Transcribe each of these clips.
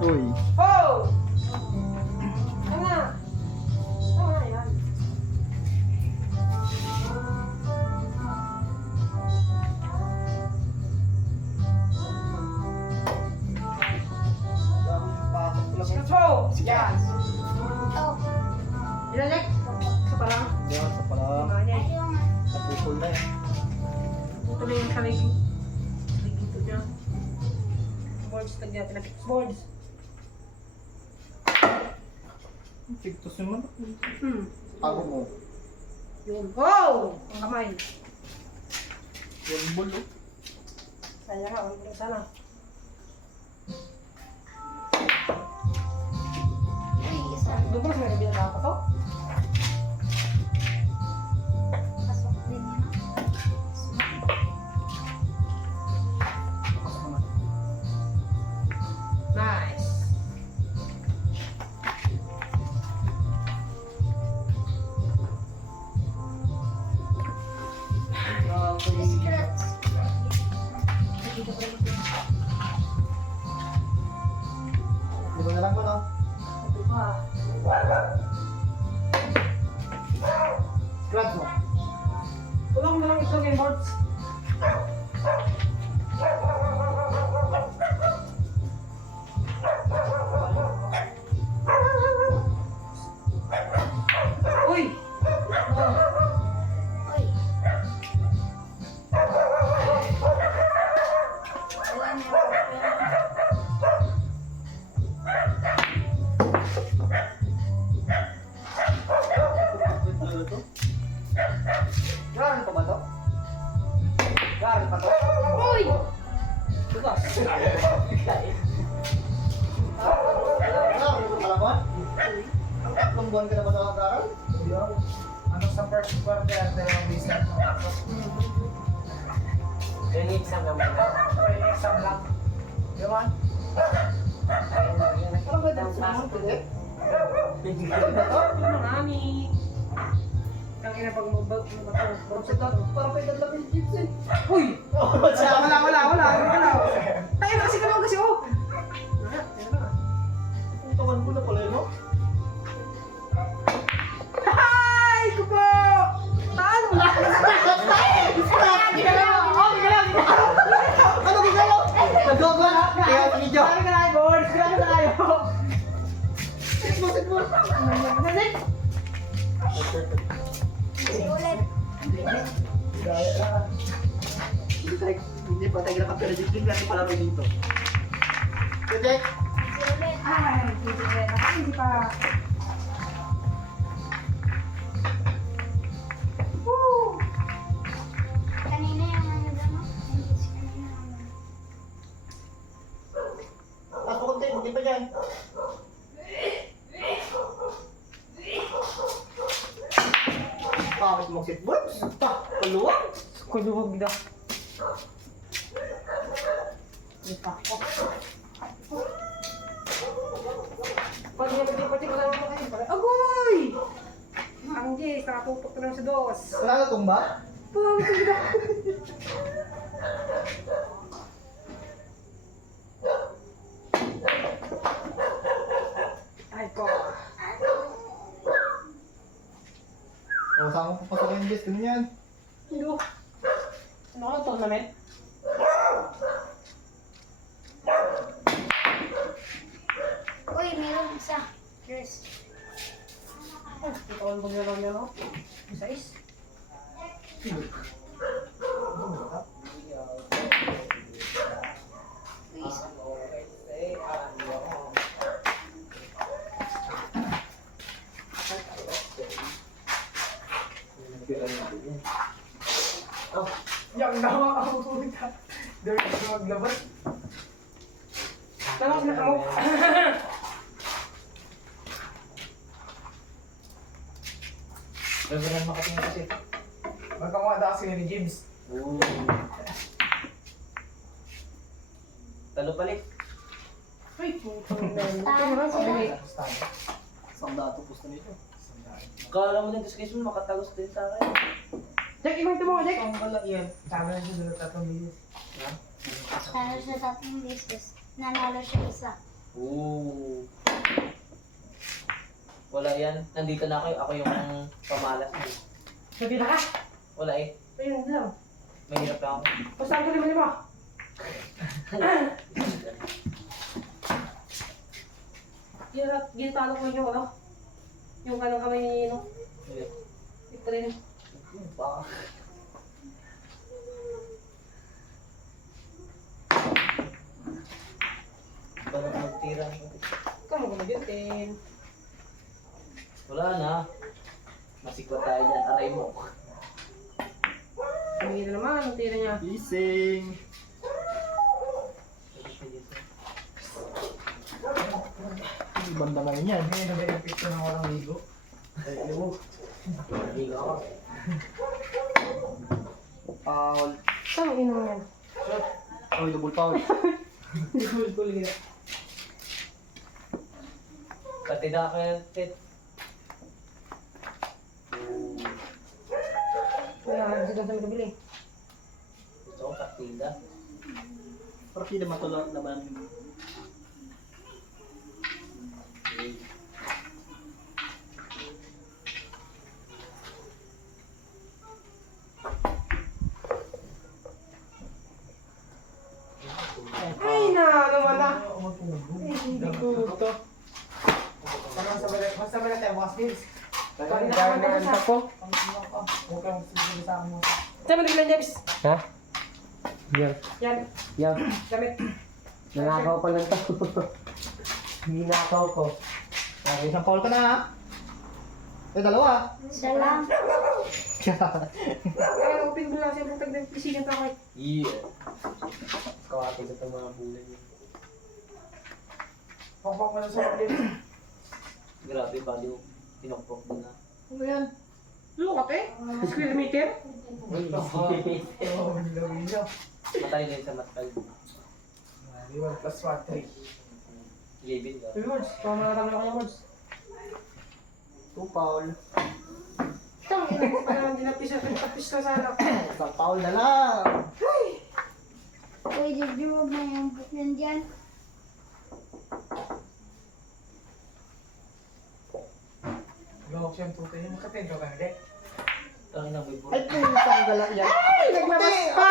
Uy. Oh! Tama! Tama yan. Control! Yes! Oh. Ilalek! Isa pa lang. Yan, sa pala. Ayaw nga. Napupul na eh. Ito na yung saliging. Saliging ito niya. Boards na niya. Pinapix boards. Tigtos naman. Tago mo. Yun. Oh! Ang kamay. Yan bulo. Saya nga. Ang bulo sana. Ay, isa. Doon ba sa kabila dapat to? Pasok din yan. Nice. Scratch. Di ba na lang ko no? Ito pa. Scratch mo. Tulong mo lang ito game boards. Uy! Uy. Wala na ako. Garan pa ba to? Garan pa to? Uy! Bukas. Garan pa pala ang tatlong buwan ka na ba nakagaral? Ano sa first quarter at dalawang business mo tapos yung exam naman na yung exam lang yun man Ano ba ito? Sumunod ulit? Ano ba to? Ito na nami. Ang ina pag mag-bug na ba ito? Parang sa dapat, parang may dadlap yung chips eh. Uy! Wala. Tayo na kasi naman kasi oh! Ang tawan ko na pala yun, no? Hi! Kupo! Paano mo lang? Ano gigalo? Nagdogo na! Kaya video. Grabe ka na, board! Grabe ka tayo! Sit mo! Nazik! Kasi ulit. Gaya na. Hindi pa tayo nakapira dito. Hindi natin palaro dito. Project! Kasi ulit. Ay, hindi pa. Hindi pa. Woo! Kanina yung ano doon, no? English kanina. Ako konti, hindi pa dyan. Bakit mo kitboards? Paluwag! Kuluwag daw. Ito. Pag nagpapati ko lang ako kayo. Agoy! Ang Jess, nakatutok na lang sa dos. Wala na tumba? Pumangkin daw. Ay ko. O, saan mo papasok yung desk? Ganyan. Hindi. Ano ka tournament? Uy, meron isa. Cheers. Ito ko ang paglalaw niya, no? Isa is. Uy, isa. yung nawa ako pumunta doon ako maglabas Tapos na ako. Gagawin makatingin kasi. magkakuha kasi ni James Talo palit. Uy, putang dahil. Ito na lang, sabi. Isang dato gusto nito. Kala mo din discussion makatagos din sa akin. Jack, ibang ito mo, Jack. ang wala yan tama na siya doon 3 minutes Nanalo siya sa ating business. Nanalo siya isa. Oo. Wala yan. Nandito na ako. Ako yung pamalas mo. Nabila ka? Wala eh. Ayun lang. Mahirap lang ako. Basta ang galing mo. Ginatalo ko yung ano? Yung kanang kamay ni Nino. Ayun. Victorine. Baka. Balang magtira. Kamo ko magitin. Wala na. Masikwa tayo dyan. Aray mo. Hindi na naman ang tira niya. Gising. Banda na yan. Hindi na yung picture ng walang ligo. Ay, ewo. Hindi ako. Foul. Saan ino mo yan? Oy, double foul. Hindi ko ulit. Pati na kayo, Tit. Kaya dito sa magabili. Gusto ko partida. Partida matulog naman. Ay na, naman na. Umagpugo. Ay, hindi ko ito. Basta ba natin, mga skills? Kaya na naman ko. Huwag kang sige sa akin mo. Saan mo nagbilang, Jeps? Ha? Yan. Yan, Yan. damit. Nanakaw ko lang to. Ninakaw ko. Okay, isang foul ka na ha. Eh, dalawa. Isa lang. Kaya open ko lang siya putag ng pisigan ka kahit. Yeah. Kawati sa itong mga bulan yun. Pakpak mo na sa kapit. Grabe, baliw. Pinokpok din na. Ano yan? Lukot eh. Square meter. Oo, bilawin niyo. Matay na yun sa matkal. 1 plus 1, 3. Libin ka. Uy, Mods. Kung mga kanya, Mods. 2 foul. Tang, ina ko pa naman dinapis na sana. Isang foul na lang. Uy, Juju, may yung book yan dyan. Gawak siyang tutoy. Makatay ka ba ulit? Tangin na, may Ay, bulan. pusang gala yan. Ay, naglabas pa!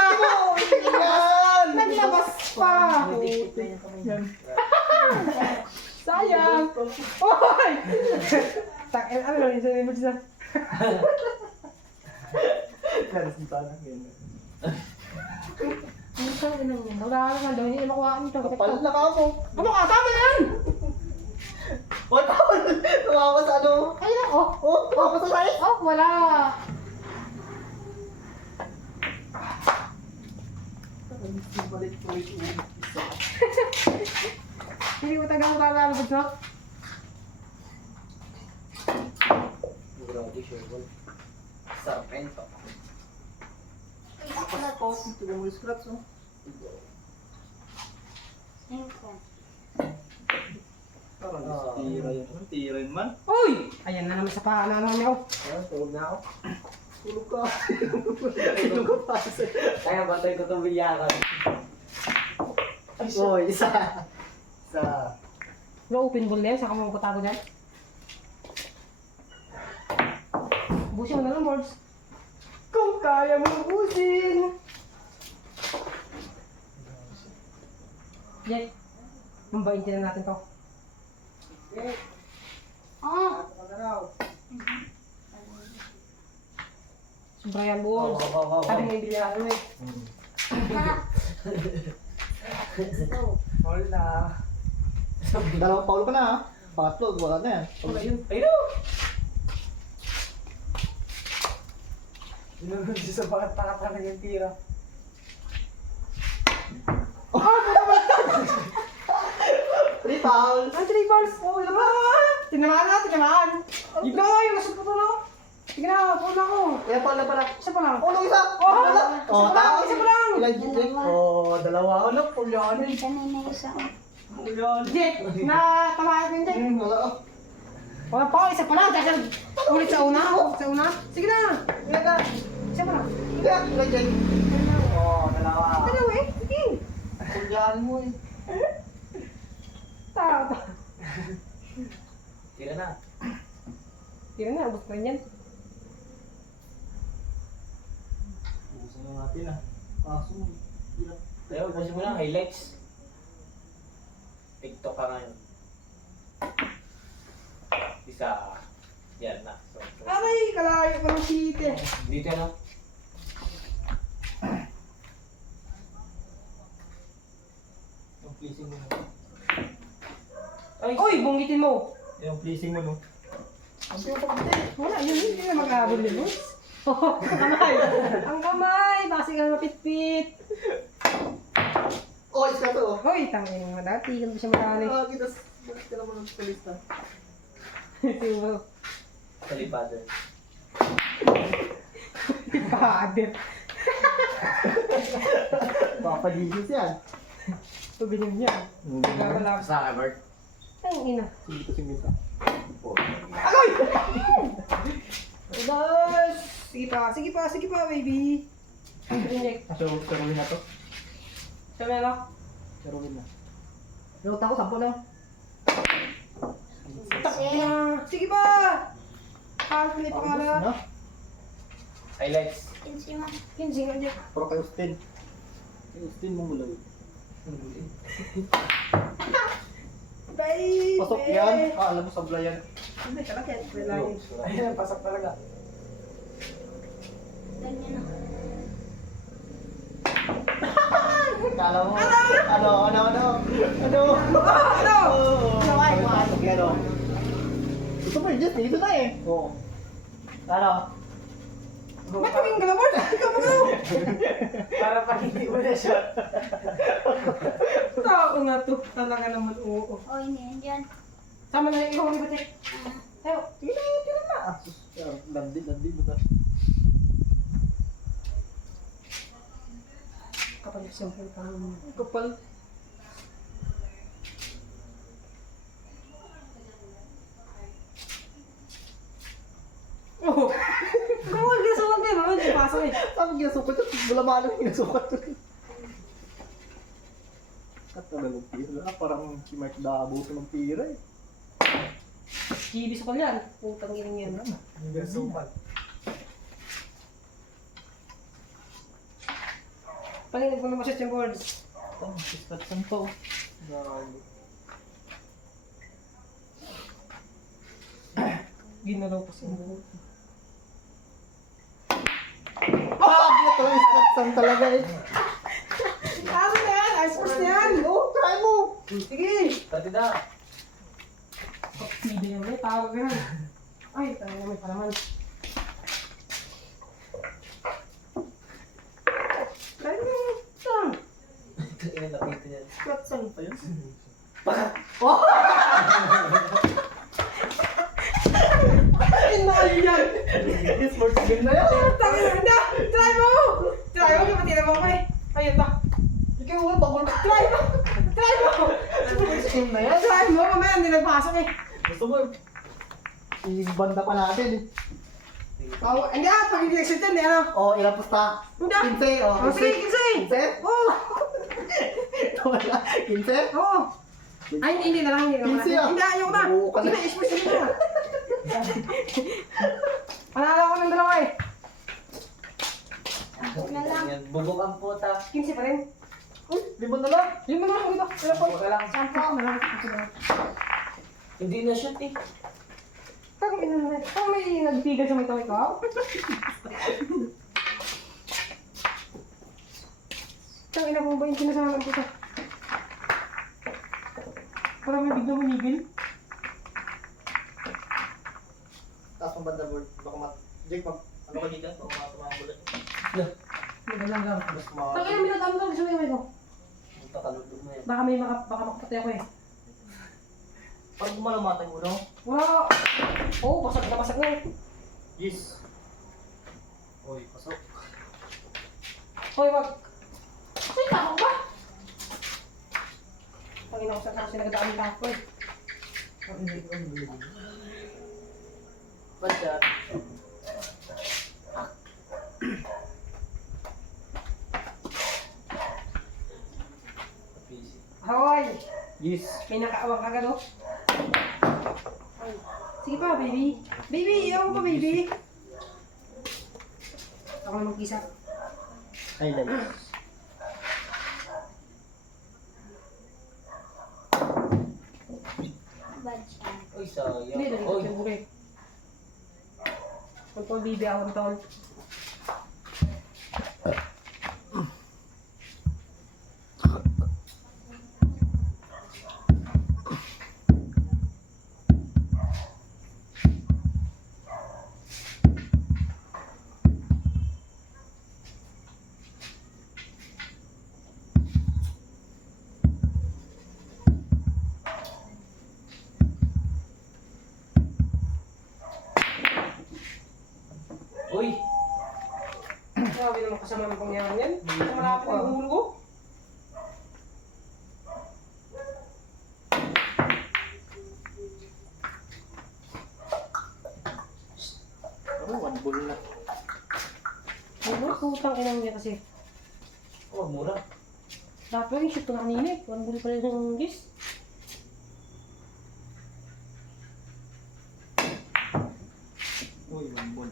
Yan! Naglabas pa! Dikit na yung kamay niya. Sayang! Oy! Tak, ano lang yung sarili mo dyan? Yan, simpa na. Yan. Ano ka, ina mo? Wala ka naman daw, hindi na makuha nito. Kapal na ka mo. Ano ka, tama yan! One foul! Tumawa sa ano? Ay, nako! Oh, tumawa sa size. Oh, wala! Hindi mo taga mo tagalabot no? Grabe, sure. Sarpento. Tignan mo yung scratch, oh. Singko. Parang tira yun. Tira yun man. Uy! Ayan na naman sa paanan niya. Ayan, tulog na ako. Tulog ka. Tulog ka pa. Kaya batay ko itong bilyakan. Oy, isa. Isa. Wala open ball na yan, saka mo magpatago dyan. Busin mo na lang, boards. Kung kaya mo busin! Jet, mambaintin na natin to. Oh, Sobra yan, boards. Sabi mo yung bilyakan mo eh. All na. Dalawang foul ka na, ha? Pangatlo, wala na yan. Wala yun. Ayun! Inunod siya sa bakit pakatanan yung tira. Three foul. Ah, 3 balls! Oh, wala ba? Tinamaan na, tinamaan. Yung na, yung nasa puto na. Sige na, puto na ako. Kaya pala pala. Isa pa lang. Oh, nung isa. Oh, Wala. isa pa lang, isa pa lang. Ilan, Jake? Oh, dalawa. Ano? Pulyan. kanina isa. Pulyan. Jet, na tamaan din, Jet. Wala. Wala pa, isa pa lang. Kasi ulit sa una. Sa una. Sige na. Ilan ka? Isa pa lang. Ilan, ilan, Jake? Oh, dalawa. Dalawa eh. Sige. Pulyan mo eh. Ta. ubos ko rin yan. Ubusin na natin ah. Kaso, hirap. Kaya ubusin mo na, highlights. TikTok ka ngayon. Isa. Yan na. So, Aray, kalayo pa ng site. dito na. Yung pleasing mo. Ay! Uy, bunggitin mo. Yung pleasing mo no. Wala, yun, hindi na mag-aabol ni boss. Oh, kamay. Ang kamay, basi ka mapit-pit. Oh, isa to. Hoy, tangin mo dati, hindi siya marali. Ah, kita. Bakit ka naman ng palista? Sibo. Salipader. Pader. Papadizis yan. Pabiling niya. Nagkakalap. Sa Bert. Ang ina. Sige to si Mita. Agoy! Udas! Sige pa, baby. Inject. So, sarulin na to. Sabi na. Sarulin na. Note ako, 10 lang. Sige pa! Kahit may pangalan. No? Highlights. Kinsi mo. Kinsing aja. Pro kay Austin. Kay Austin mong mulaw. Baby! Pasok yan. Alam mo, sabla yan. Hindi, kalakit. Ayun, pasok talaga. Ganyan na. Kala mo. Ano? Ano? Pasok yan, oh. Gusto mo yun, Jess. Dito na eh. Oo. Ano? Ba't kaming galabor? Ikaw mo galaw! Para pag hindi mo na siya. Tao nga to. Talaga naman, oo. O, hindi yan dyan. Sama na yung ihong ni Batik. Tayo. Sige na. Landi mo na. Kapag simple pa naman. Kapal. Oo. Kawal ka sa wag na yun. Hindi pasok eh. Sabi ginasukat ito. Bulaman ang ginasukat ito. Katagal ng pira. Parang si Mike Dabo ng pira eh. GB sa kalyan. Putang ina yan. Hindi sumat. Palinig mo na masyat yung boards. Oh, ispat saan to? Ginalaw pa siya. Ah! Ito ispat saan talaga eh. Ano na yan? Ice force na yan. Oh, try mo! Sige. Pati na. Hindi yan. May tawag yan. Ay, tayo na may palaman. Tayo na. Saan? Ina napitin yan. Ispat saan pa yun? Inay yan. Sports game na yan! Tayo na. Hindi. Try mo. Try mo. Kapatid na mo ko eh. Ayun ta. Ikaw wala, bagol ka. Try mo. Try mo. Sports game na yan! Try mo. Mamaya hindi nagpasok eh. Gusto mo, i-banda pa natin eh. Oh, hindi ah. Pag hindi exit yan, ano? Oh, ilang pusta? Hindi. 15, oh. Oh, sige, sige. 15? Oh. Wala, 15? Oo. Ay, hindi na lang. Hindi na lang. Pinsi, ah. Hindi, ayoko na. Oo, ka na. Sige, express mo na. Panalo ako ng dalawa eh. Na lang. Yan, bubog ang puta. 15 pa rin. Uy, 5 na lang. Yun naman ako dito. Wala pa. Wala lang. Sampo. Hindi na shoot eh. Pag ina na. Pag may nagtigal sa may tawag ko. Tang ina mo ba yung kinasama ng puta? Parang may biglang humigil. Taas mo banda board. Baka Jake, ano ka dito? Baka matumang bullet. Magalang lang. Mas Tang ina, minagano lang sa may ko. Punta ka lulog na yan. Baka makapatay ako eh. Parang gumalamatay mo, no? Wala. Oo, basag na eh. Yes. Uy, pasok. Hoy, wag. Kasi ako ba? Pangina ko sa kasi nagadaan lang ako eh. Bad shot. Busy. Hoy! Yes. May nakaawang ka gano? Hoy. Sige pa, baby. Baby, iyaw mo pa, baby. Ako na mag-isa. Highlight. Bad siya. Uy, sayang. Hindi, dali ko Uy, siyempre. Tol, baby ako, tol. uy. Grabe naman kasama ng pangyayari yan. Malapit ang ulo ko. Ano, one ball na. Ano, putang inang niya kasi. Oh, mura. Dapat yung shoot ko na kanina eh. One bully pala ng gis. Uy, one ball.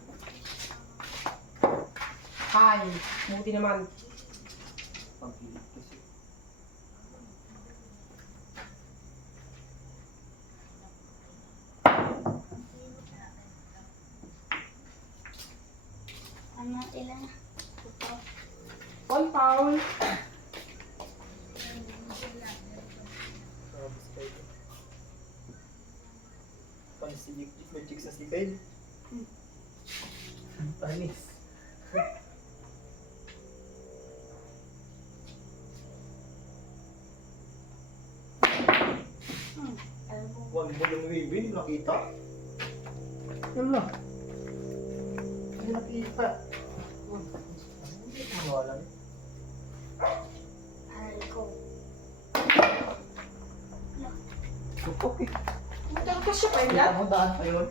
Ay, buti naman. Pagkilit kasi. Ano, ilan? Ito. One foul. Pansinig, magic sa sigay. Panis. Alam ko. One ball ng Raven, nakita? Ano? Hindi nakita. Wala. Aral ko. Supok eh. Magkakakas siya pa yun Kita yan. mo daan pa yun.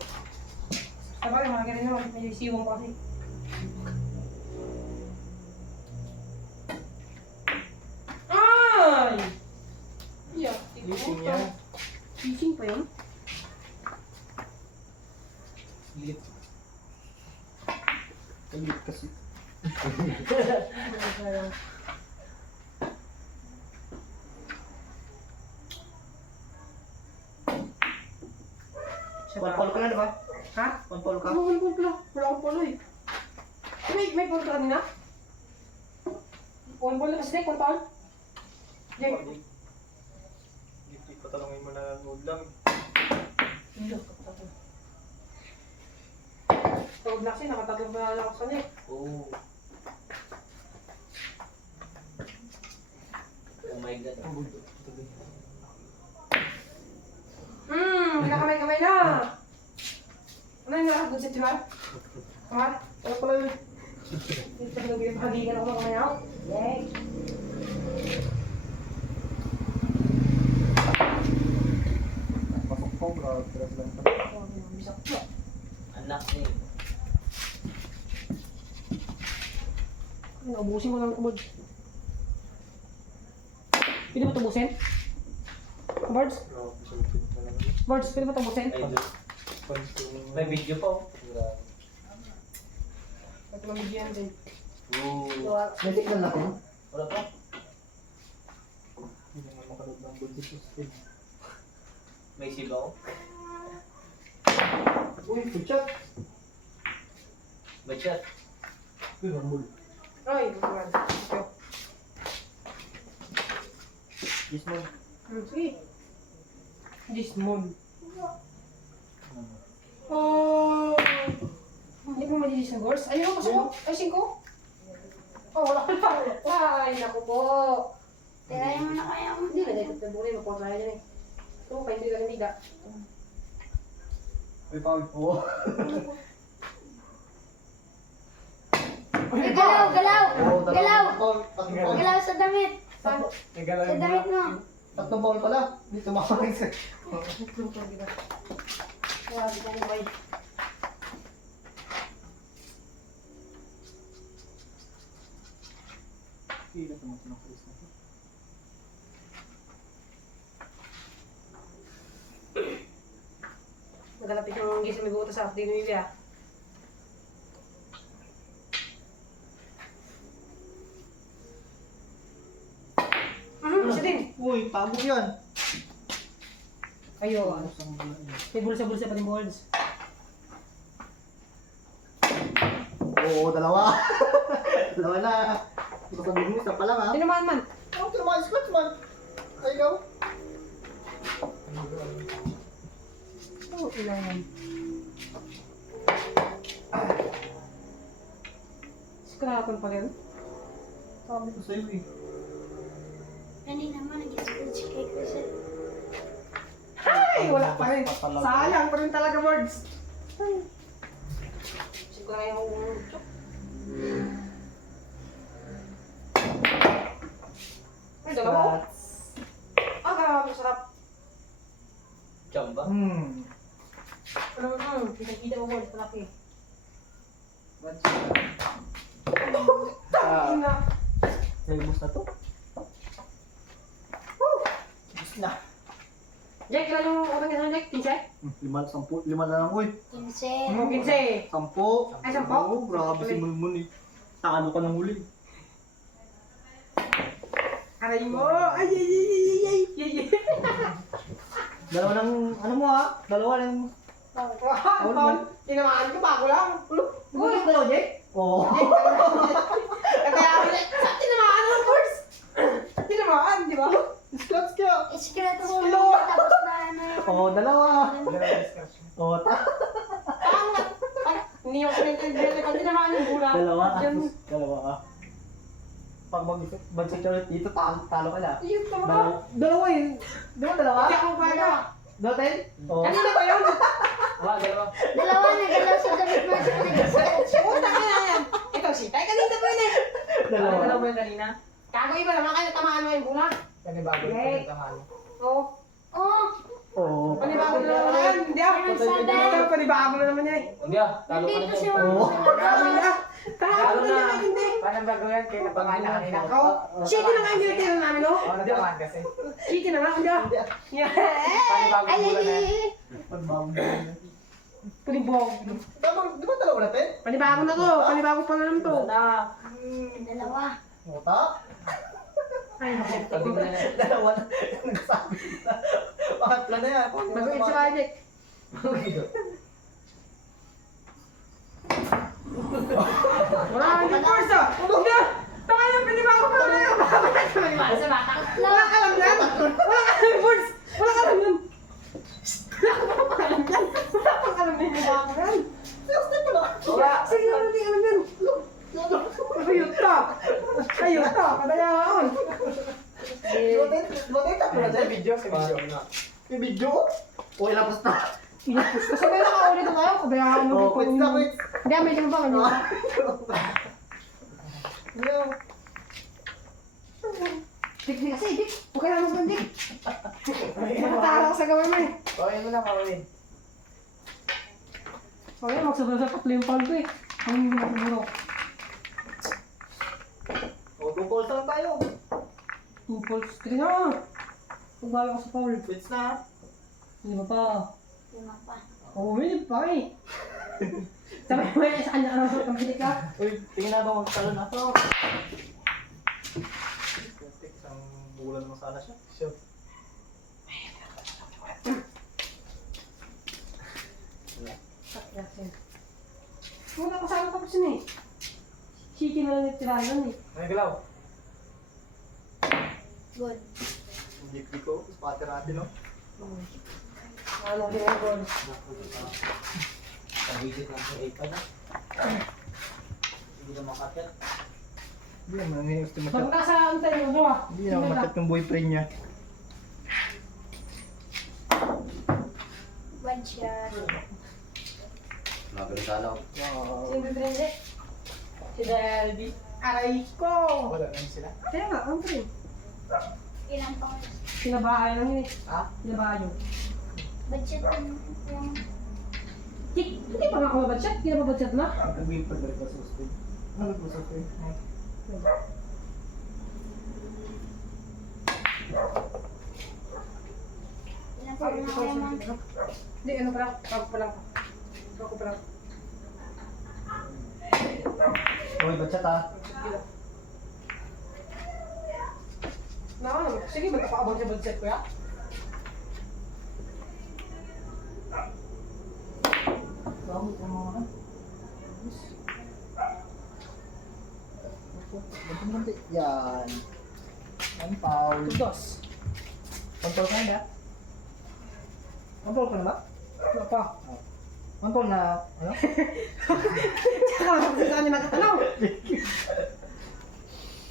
Sabagay, mga ganun naman. May siwang pa kasi. Ay! Yeah, Lising niya. Fishing pa yun? Lit. Lit kasi. One ball ka na, di ba? Ha? One ball ka? Ano, one ball pala. Wala akong polo eh. May ball ka kanina? One ball na kasi, one ball? Jake. Hindi pa talangin mo na nanood lang. Tawag na kasi, nakatatlong ba lang ako sa kanya eh. Oh. Oh my God. Nakakamay-kamay na! Ano yung nakagod sa tiwan? Ha? Ano pala yun? Dito nang binabahagigan ako ng kamay ako. Yay! Pasok po, bro. Tres lang pa. Oh, bisak po. Anak eh. Ay, naubusin ko lang kumod. Pwede ba tubusin? Birds? Birds, pwede ba tubusin? Ay, Diyos. May video pa oh. Grabe. Pwede mamigyan din. Oh. May signal na po. Wala pa? Hindi naman makanood ng good system. May sibaw? Uy, good shot. May chat? Uy, one ball. Ay, buwan. Okay. Yes, mo. Sige. Dismon. Oh! Hindi mo malilis ng goals? Ayun, pasok ko. Ayusin ko. Oh, wala ka pa. Ay, naku po. Tirayan mo na kaya mo. Hindi na, dahil tabunin. Makuha tayo dyan eh. Ito, kayo hindi ka naniga. Uy, foul po. Ay, galaw, galaw! Oo, Galaw! foul. Tatlong foul. Galaw sa damit! Saan? Sa damit mo! Tatlong foul pala. Dito makakain sa... Itlong ko, di ba? Wala, di ko kumay. Pila ito mo tinakalis na ito. Nagalapit yung manggi sa may butas sa di nuwi ah. Isa din. Uy, pabog yan. Ayo. May bulsa-bulsa pa din balls. Oo, dalawa. Dalawa na. Ito sabihin mo, isa pa lang ha. Tinamaan man. Ano ito mga scratch man? Ayaw. Oh, ilan. Scrapon pa rin. Sabi ko sa'yo eh. Kanina naman, nag-scratch cake ko siya. Ay, wala pa rin. Sayang pa rin talaga words. Siguro na yung chok. Ay, dalawa. Ah, grabe, sarap. Chamba. Kita mo words, sarap eh. Ah, Ina. Naibos na to. Ibos na. Jack, ilan yung utang niya sa Jack? 15? 5 na lang uy. 15. Ano, 15? 10. Ay, 10? Oo, grabe si Mulmul eh. Talo ka ng huli. Aray mo! Ay, ay, ay, ay, ay, ay, ay. Dalawa ng, ano mo ha? Dalawa lang. Paul, tinamaan ko, bago lang. Uy, dalawa Jake? Oo. Kaya ako na, saan tinamaan mo, Force? Tinamaan, di ba? Scratch ka. Scratch ko lang, tapos na ano yun. Oo, dalawa. Oo, Hindi ako pinag-intindihan kung tinamaan yung bula. Dalawa. Yan. Dalawa ka. Pag mag-security dito, talo ka na. Yun, tama. Dalawa yun. Di ba dalawa? Hindi ako baga. Doten? Oo. Kanina ba yun? Dalawa. Dalawa nagalaw sa damit mo siya nag-scratch. Puta ka na yan. Ito, si Tay, kanina ba yun eh? Dalawa. mo yung kanina? Kago iba naman kayo, tamaan mo yung bula. Kanibago yung Hey. pinagkahan. Oo. Oh, Oo. Panibago na naman yan. Hindi ah. Panibago na naman yan eh. Hindi ah, talo ka na nandito si dyan. Juan Oo. sa labas. Hindi ah. Talo na yan, hindi. Paano bago yan? Kaya napangalan na kanina. Oo. Shiki na nga yung ginitira namin, no? Oo, natamaan kasi. Shiki na nga, hindi ah. Yeah. Paano bago Ay, bulan ay, na? ay. Pagbago. Panibog. Di ba dalawa natin? Panibago na to. Panibago pa naman to. Dalawa. Mota? Ay, naku. Tabi mo na yan. Dalawa na. Nagsabi na. Pangatlo na yan. Mag-uit si Wajek. Wala kang yung force ah. Hindi ah. Tama yung panibago pa na yun. Para sa bata. Wala ka alam yan. Wala ka alam yung force. Wala ka alam yun. Wala ka alam yan. Wala kang alam yung panibago yan. Wala. Sige, wala di alam yan. Ayot ka. Ayot ka. Kadayaan. Doten, tatlo na Sa dyan. video, sa video. May video? Uy, lapos na. Kasi may nakaulit na tayo. Kadayaan mo. Oh, quits na, quits. Hindi, medyo ba kanya? Yeah. Dik, dik kasi, dik. Huwag ka naman dik. Nakatara ka sa gawin mo eh. Kawin mo na, kawin. Okay, magsabay sa tatlo yung paldo eh. Ang hindi na siguro. O, 2 calls lang tayo. 2 pulse. 3 na. Pagbawi ako sa Paul. Quits na. Hindi ba pa? Lima pa. Oo, hindi pa eh. Sabi mo yan sa kanya ka na pambili ka. Uy, tingin na ba magtalo na to? Isang bulan mo sana siya. Sure. Wala ka saan tapos yun eh. Shiki na lang yung tirahan eh. Nagalaw. Good. Hindi ko. Spatter natin, no? Ano ginagawa? Pag-visit ng iPad ah. Hindi na makakat. Hindi naman gusto Bago ka sa antay mo, diba? Hindi naman makat ng boyfriend niya. One shot. Magaling ka lang. Sino bibili? Si Dalby. Aray ko! Wala na sila. Kaya nga, ang rin. Ilang pang Sinabahay lang yun eh. Ha? Sinabahay yun. budget yung Hindi pa nga ako mabadshot. Hindi na mabadshot na. Nag-wait pa dahil ka sustain. Ano ba sustain? ilang pang na kayo man. Hindi, ano pa lang. Pag pa lang. Ako pala. Uy, batsa ta. Sige. Sige, magkakaabang sa budget ko ya. Bakit ang mga yan. Ang foul. Dos. Control ka na? Control ka na ba? Ano pa? Control na, ano? Tsaka saan niya nagtatanong?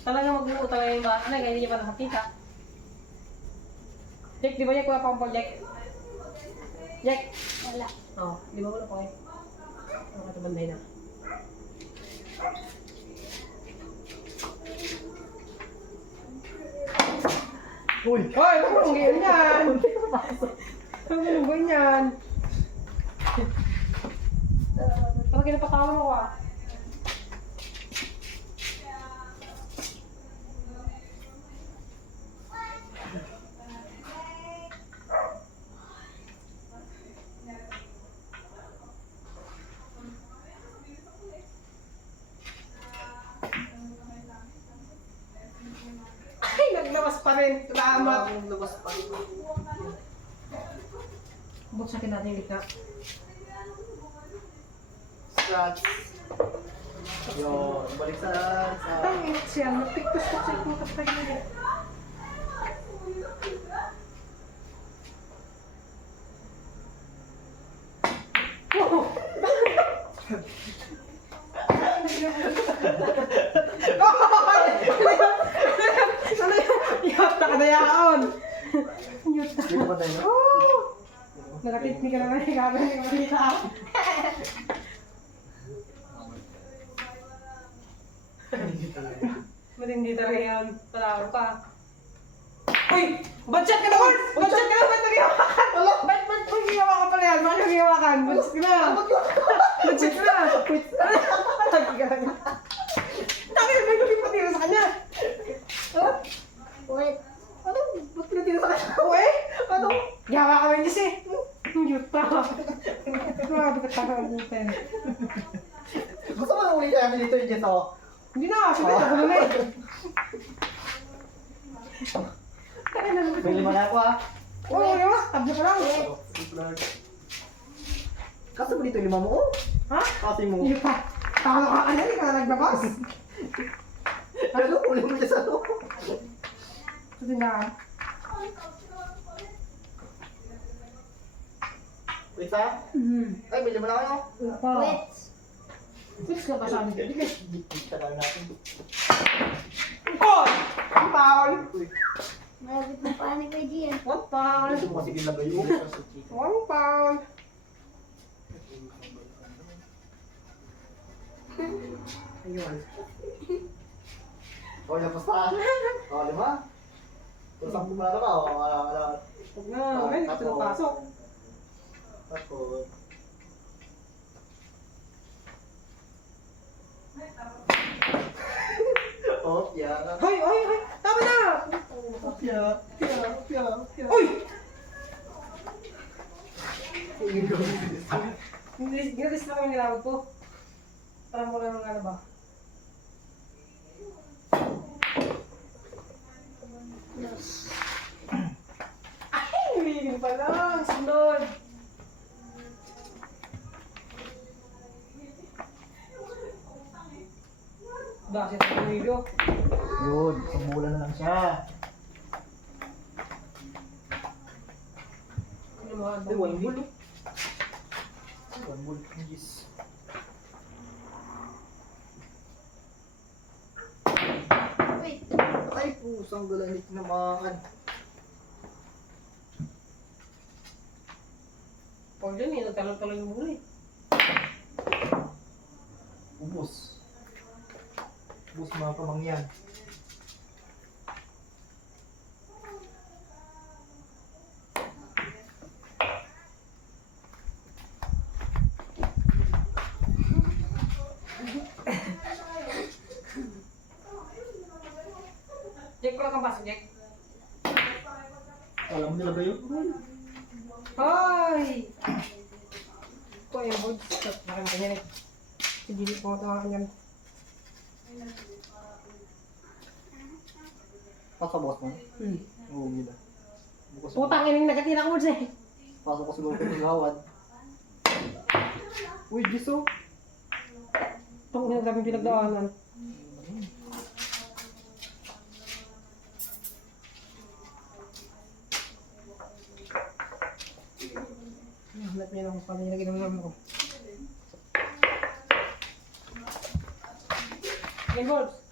Talaga magbuo talaga yung bata na, kaya hindi niya pa nakakita. Jack, di ba Jack? Wala pa akong Jack. Jack! Wala. Oo, di ba wala pa kayo? Ano ka ito banday na? Uy! Hoy! Huwag mong ganyan! Huwag mong ganyan! Parang kinapatawa mo ah. Ay, naglabas pa rin. Salamat. Labas pa. Buksan natin yung gitna. Scratch. Yun, balik sa... Ang init siya. Nagpiktos ko sa ikong kapag nila. Oh! Ano yun? Yata ka na yaon! Yata. Dito ba tayo? Oh! Nakatitni ka naman yung gagawin yung malita. Matindi talaga yan. Palaro ka. Uy! Budget ka naman! Budget ka naman! Ba't nag-iwakan? Ba't nag-iwakan pala yan? Bakit nag-iwakan? Budget ka na! Budget ka na! Quit! Lagi ka lang. Bakit may patira sa kanya? Wait. Ano? Ba't pinatira sa kanya? Uy! Ano? Yawa ka rin kasi. Yuta. Grabe ka taga ang buten. Gusto mo na uli kaya kami dito yung Jess, oh? Hindi na, sige, ako na eh. May lima na ako, ah. Oo, yawa, tabla ka lang. Kaso mo dito yung lima mo, oh? Ha? Kasi mo. Hindi pa. Takala ka kanya, hindi ka na naglabas. Ano? Uli mo dyan sa ano? Sa tindahan. Wait, ha? Ay, may lima na kayo. Wala pa. Wait. Fix ka ba sa amin? Hindi ka. Kita lang natin. Oh! One pound! Malapit na panik kay Gian. 1 pound! Gusto mo kasi ginagay yung 1 pound! Ayun. Oh, lapos pa. Oh, lima. Kung 10 na ka, oh, wala. Huwag na, ay, hindi ka pasok. Tapos. Oh, yeah. Hoy, hoy, hoy! Tama na! Yeah. Uy! Hindi Ginis na kami nilamag ko. Parang mo lang ano ba? Ay! Hindi pa lang! Sunod! Bakit sa video? Yun, pagmula na lang siya. Ano mo? Ay, one bull. One bull, yes. Wait. Ay, pusang galanit naman. Pag dyan eh, nagtalong-talong yung muli. Ubus. Ubus mga pamangyan. Jack, wala kang pasok, Jack. Alam mo nila ba yun? Hoy! po, airboards. Nakakita niya eh. Sige, po ito mga kanyan. Pasok boss mo. Hmm. Oo, gila. Bukas ako. Putang ina, nagatira ko boards eh. Pasok ko siguro kung gawad. Uy, giso. Itong ina, daming pinagdaanan. Hanap niya lang kung paano nilagay ng naman ko. Airboards.